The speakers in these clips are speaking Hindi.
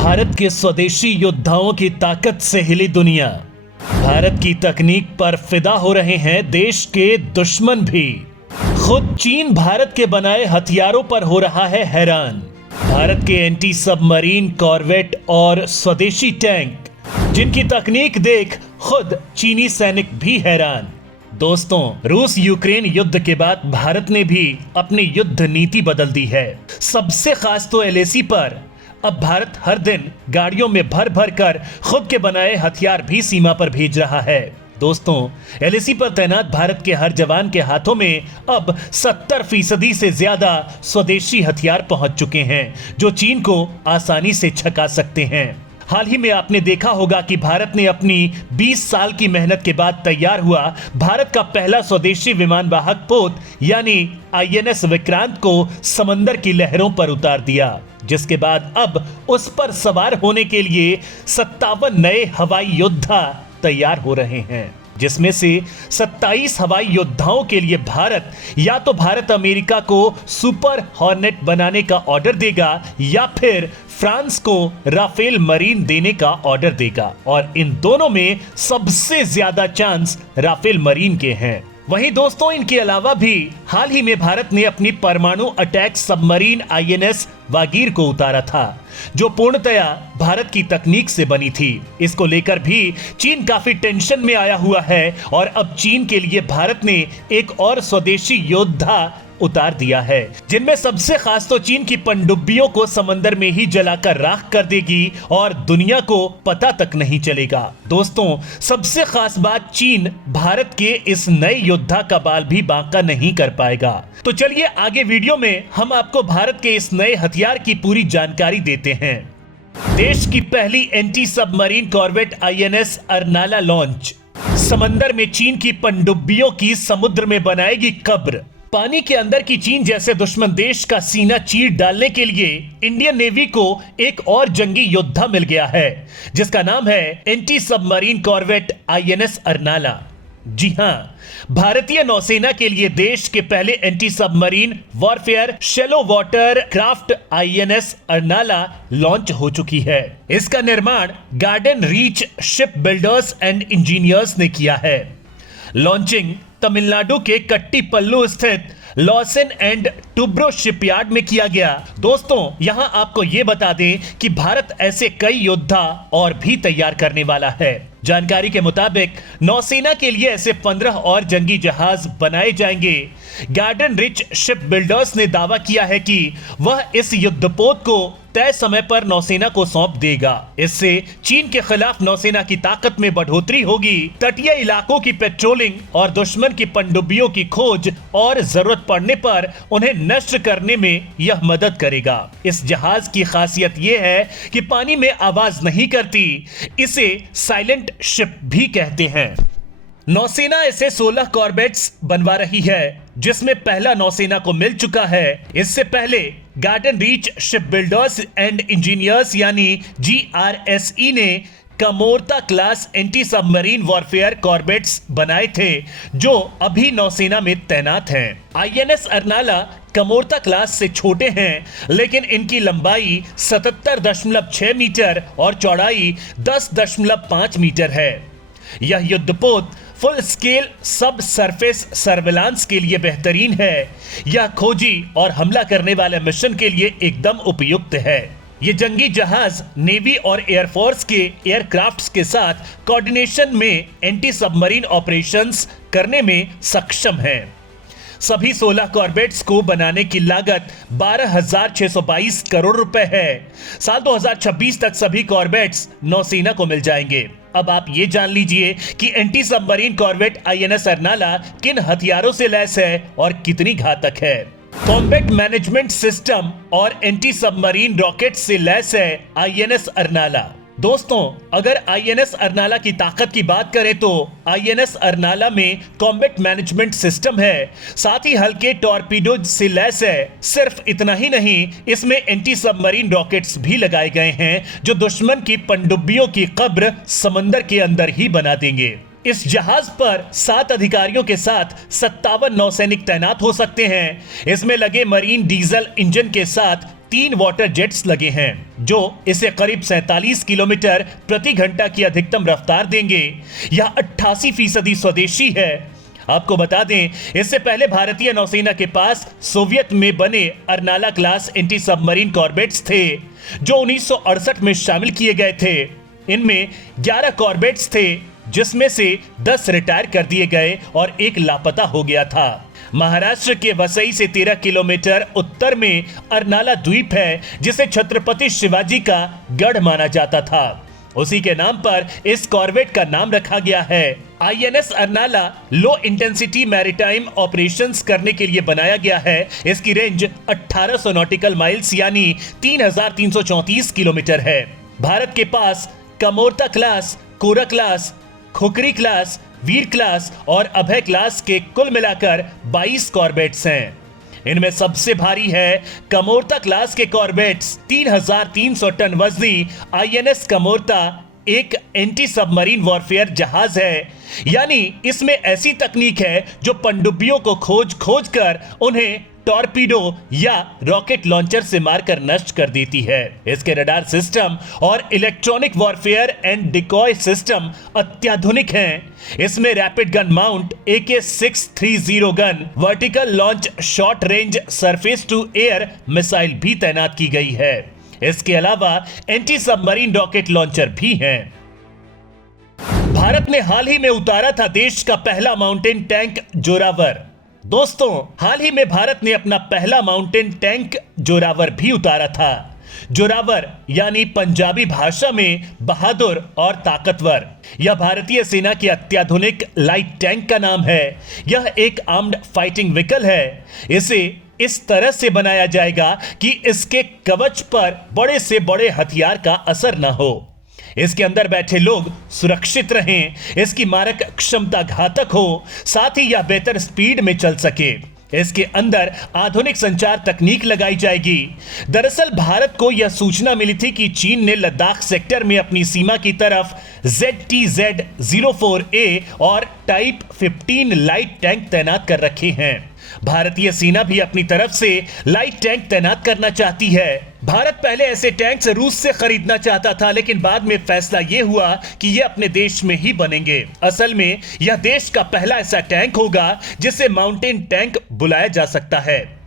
भारत के स्वदेशी योद्धाओं की ताकत से हिली दुनिया। भारत की तकनीक पर फिदा हो रहे हैं देश के दुश्मन भी। खुद चीन भारत के बनाए हथियारों पर हो रहा है हैरान। भारत के एंटी सबमरीन कॉर्वेट और स्वदेशी टैंक, जिनकी तकनीक देख खुद चीनी सैनिक भी हैरान। दोस्तों, रूस यूक्रेन युद्ध के बाद भारत ने भी अपनी युद्ध नीति बदल दी है। सबसे खास तो एलएसी पर अब भारत हर दिन गाड़ियों में भर भर कर खुद के बनाए हथियार भी सीमा पर भेज रहा है। दोस्तों, एलएसी पर तैनात भारत के हर जवान के हाथों में अब 70% से ज्यादा स्वदेशी हथियार पहुंच चुके हैं, जो चीन को आसानी से छका सकते हैं। हाल ही में आपने देखा होगा कि भारत ने अपनी 20 साल की मेहनत के बाद तैयार हुआ भारत का पहला स्वदेशी विमान वाहक पोत यानी आईएनएस विक्रांत को समंदर की लहरों पर उतार दिया, जिसके बाद अब उस पर सवार होने के लिए 57 नए हवाई योद्धा तैयार हो रहे हैं, जिसमें से 27 हवाई योद्धाओं के लिए भारत अमेरिका को सुपर हॉर्नेट बनाने का ऑर्डर देगा या फिर फ्रांस को राफेल मरीन देने का ऑर्डर देगा, और इन दोनों में सबसे ज्यादा चांस राफेल मरीन के हैं। वहीं दोस्तों, इनके अलावा भी हाल ही में भारत ने अपनी परमाणु अटैक सबमरीन आईएनएस वागीर को उतारा था, जो पूर्णतया भारत की तकनीक से बनी थी। इसको लेकर भी चीन काफी टेंशन में आया हुआ है और अब चीन के लिए भारत ने एक और स्वदेशी योद्धा उतार दिया है, जिनमें सबसे खास तो चीन की पनडुब्बियों को समंदर में ही जलाकर राख कर देगी और दुनिया को पता तक नहीं चलेगा। दोस्तों, सबसे खास बात, चीन भारत के इस नए योद्धा का बाल भी बांका नहीं कर पाएगा। तो चलिए आगे वीडियो में हम आपको भारत के इस नए हथियार की पूरी जानकारी देते हैं। देश की पहली anti submarine corvette INS Arnala launch. समंदर में चीन की पनडुब्बियों की समुद्र में बनाएगी कब्र। पानी के अंदर की चीन जैसे दुश्मन देश का सीना चीर डालने के लिए इंडियन नेवी को एक और जंगी योद्धा मिल गया है, जिसका नाम है anti submarine corvette INS Arnala. जी हां, भारतीय नौसेना के लिए देश के पहले anti submarine warfare shallow water craft INS Arnala launch हो चुकी है। इसका निर्माण Garden Reach Shipbuilders and Engineers ने किया है। लॉन्चिंग तमिलनाडु के कट्टीपल्लू स्थित लॉसन एंड टुब्रो शिपयार्ड में किया गया। दोस्तों, यहां आपको यह बता दें कि भारत ऐसे कई योद्धा और भी तैयार करने वाला है। जानकारी के मुताबिक नौसेना के लिए ऐसे 15 और जंगी जहाज बनाए जाएंगे। गार्डन रिच शिप बिल्डर्स ने दावा किया है कि वह इस युद्धपोत को तय समय पर नौसेना को सौंप देगा। इससे चीन के खिलाफ नौसेना की ताकत में बढ़ोतरी होगी, तटीय इलाकों की पेट्रोलिंग और दुश्मन की पनडुब्बियों की खोज और जरूरत पड़ने पर उन्हें नष्ट करने में यह मदद करेगा। इस जहाज की खासियत यह है कि पानी में आवाज नहीं करती, इसे साइलेंट शिप भी कहते हैं। नौसेना इसे 16 कॉर्वेट्स बनवा रही है, जिसमें पहला नौसेना को मिल चुका है। इससे पहले garden Reach Shipbuilders and engineers यानी जीआरएसई ने Kamorta class anti submarine warfare corvettes बनाए थे, जो अभी नौसेना में तैनात हैं। आईएनएस अर्नाला कमोर्ता क्लास से छोटे हैं, लेकिन इनकी लंबाई 77.6 मीटर और चौड़ाई 10.5 मीटर है। यह युद्धपोत फुल स्केल सब सरफेस सर्विलांस के लिए बेहतरीन है। यह खोजी और हमला करने वाले मिशन के लिए एकदम उपयुक्त है। ये जंगी जहाज नेवी और एयरफोर्स के एयरक्राफ्ट्स के साथ कोऑर्डिनेशन में एंटी सबमरीन ऑपरेशंस करने में सक्षम हैं। सभी 16 कॉर्वेट्स को बनाने की लागत 12,622 करोड़ रुपए है। साल 2026 तक सभी कॉर्वेट्स नौसेना को मिल जाएंगे। अब आप ये जान लीजिए कि anti submarine corvette INS Arnala किन हथियारों से लैस है और कितनी घातक है। कॉम्बैट मैनेजमेंट सिस्टम और एंटी सबमरीन रॉकेट से लैस है आईएनएस अर्नाला। दोस्तों, अगर आईएनएस अर्नाला की ताकत की बात करें तो आईएनएस अर्नाला में कॉम्बैट मैनेजमेंट सिस्टम है, साथ ही हल्के टॉर्पीडो से लैस है। सिर्फ इतना ही नहीं, इसमें एंटी सबमरीन रॉकेट्स भी लगाए गए हैं, जो दुश्मन की पनडुब्बियों की कब्र समंदर के अंदर ही बना देंगे। इस जहाज पर 7 अधिकारियों के साथ 57 नौसैनिक तैनात हो सकते हैं। इसमें लगे मरीन डीजल इंजन के साथ 3 वाटर जेट्स लगे हैं जो इसे करीब 47 किलोमीटर प्रति घंटा की अधिकतम रफ्तार देंगे। यह 88% स्वदेशी है। आपको बता दें, इससे पहले भारतीय नौसेना के पास सोवियत में बने Arnala class anti submarine corvettes थे जो 1968 में शामिल किए गए थे। इनमें 11 कॉर्वेट्स थे जिसमें से 10 रिटायर कर दिए गए और एक लापता हो गया था। महाराष्ट्र के वसई से 13 किलोमीटर उत्तर में अर्नाला द्वीप है जिसे छत्रपति शिवाजी का गढ़ माना जाता था। उसी के नाम पर इस कॉर्वेट का नाम रखा गया है। INS Arnala low intensity maritime operations करने के लिए बनाया गया है। इसकी रेंज 1800 नॉटिकल माइल्स यानी 3334 किलोमीटर है। भारत के पास कमोरता क्लास, कोरा क्लास, खुकरी क्लास, वीर क्लास और अभय क्लास के कुल मिलाकर 22 कॉर्वेट्स हैं। इनमें सबसे भारी है कमोरता क्लास के कॉर्वेट्स। 3300 टन वजनी आईएनएस कमोरता एक एंटी सबमरीन वॉरफेयर जहाज है, यानी इसमें ऐसी तकनीक है जो पनडुब्बियों को खोज कर उन्हें टॉर्पीडो या रॉकेट लॉन्चर से मारकर नष्ट कर देती है। इसके रडार सिस्टम और electronic warfare and decoy system अत्याधुनिक हैं। इसमें rapid gun mount AK-630 gun, vertical launch short range surface to air missile भी तैनात की गई है। इसके अलावा एंटी सबमरीन रॉकेट लॉन्चर भी हैं। भारत ने हाल ही में उतारा था देश का पहला माउंटेन टैंक जोरावर। दोस्तों, हाल ही में भारत ने अपना पहला माउंटेन टैंक जोरावर भी उतारा था। जोरावर यानी पंजाबी भाषा में बहादुर और ताकतवर। यह भारतीय सेना की अत्याधुनिक लाइट टैंक का नाम है। यह एक आर्म्ड फाइटिंग व्हीकल है। इसे इस तरह से बनाया जाएगा कि इसके कवच पर बड़े से बड़े हथियार का असर न हो। इसके अंदर बैठे लोग सुरक्षित रहें, इसकी मारक क्षमता घातक हो, साथ ही यह बेहतर स्पीड में चल सके। इसके अंदर आधुनिक संचार तकनीक लगाई जाएगी। दरअसल भारत को यह सूचना मिली थी कि चीन ने लद्दाख सेक्टर में अपनी सीमा की तरफ ZTZ-04A और टाइप 15 लाइट टैंक तैनात कर रखे हैं। भारतीय सेना भी अपनी तरफ से लाइट टैंक तैनात करना चाहती है। भारत पहले ऐसे टैंक्स रूस से खरीदना चाहता था, लेकिन बाद में फैसला यह हुआ कि ये अपने देश में ही बनेंगे। असल में यह देश का पहला ऐसा टैंक होगा जिसे माउंटेन टैंक बुलाया जा सकता है।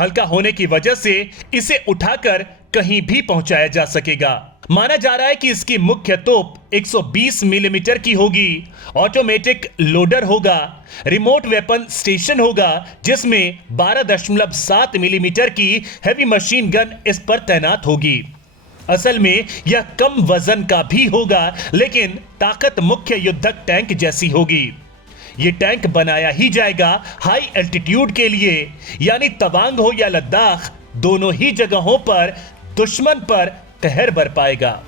हल्का होने की वजह से इसे उठाकर कहीं भी पहुंचाया जा सकेगा। माना जा रहा है कि इसकी मुख्य तोप 120 मिलीमीटर की होगी। ऑटोमेटिक लोडर होगा। रिमोट वेपन स्टेशन होगा जिसमें 12.7 मिलीमीटर की हैवी मशीन गन इस पर तैनात होगी। असल में यह कम वजन का भी होगा, लेकिन ताकत मुख्य युद्धक टैंक जैसी होगी। यह टैंक बनाया ही जाएगा हाई एल्टीट्यूड के लिए, यानी तवांग हो या लद्दाख, दोनों ही जगहों पर दुश्मन पर कहर बरपाएगा।